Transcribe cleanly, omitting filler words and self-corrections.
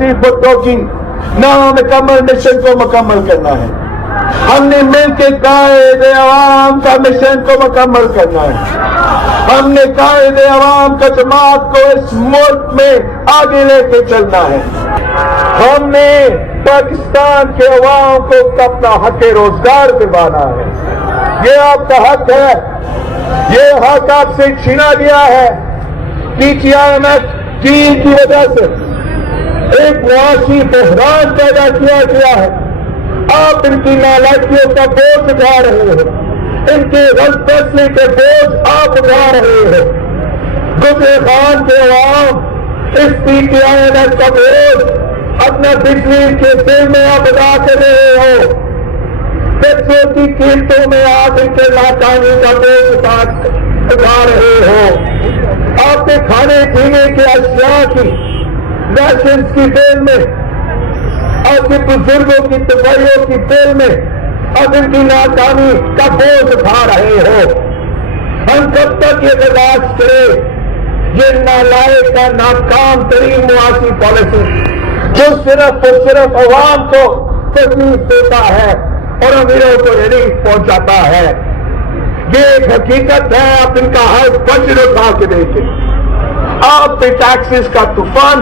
بھٹو کی نامکمل مشن کو مکمل کرنا ہے. ہم نے مل کے قائد عوام کا مشن کو مکمل کرنا ہے. ہم نے قائد عوام کا جماعت کو اس ملک میں آگے لے کے چلنا ہے. ہم نے پاکستان کے عوام کو اپنا حق روزگار دلوانا ہے. یہ آپ کا حق ہے. یہ حق آپ سے چھینا گیا ہے. PTI چین کی وجہ سے ایک معاشی بحران پیدا کیا گیا ہے. آپ ان کی نالائکیوں کا بوجھ اٹھا رہے ہو. ان کے غلط فیصلے کے بوجھ آپ اٹھا رہے ہو. گزرے خان کے عوام اس PTI کا بوجھ اپنا بجلی کے بل میں آپ ادا کر رہے ہو. پیٹرول کی قیمتوں میں آپ ان کے ناکامی کا بوجھ اٹھا رہے ہو. آپ کے کھانے پینے کے اشیاء کی راشنز کی بل میں آپ کے بزرگوں کی دوائیوں کی بل میں اب ان کی ناکامی کا بوجھ اٹھا رہے ہو. ہم کب تک یہ برداشت کریں یہ نالائق کا ناکام ترین معاشی پالیسی جو صرف اور صرف عوام کو تکلیف دیتا ہے اور امیروں کو ریلیف پہنچاتا ہے. یہ ایک حقیقت ہے. آپ ان کا ہر بجٹ اٹھا کے دیکھیں. آپ پہ ٹیکسز کا طوفان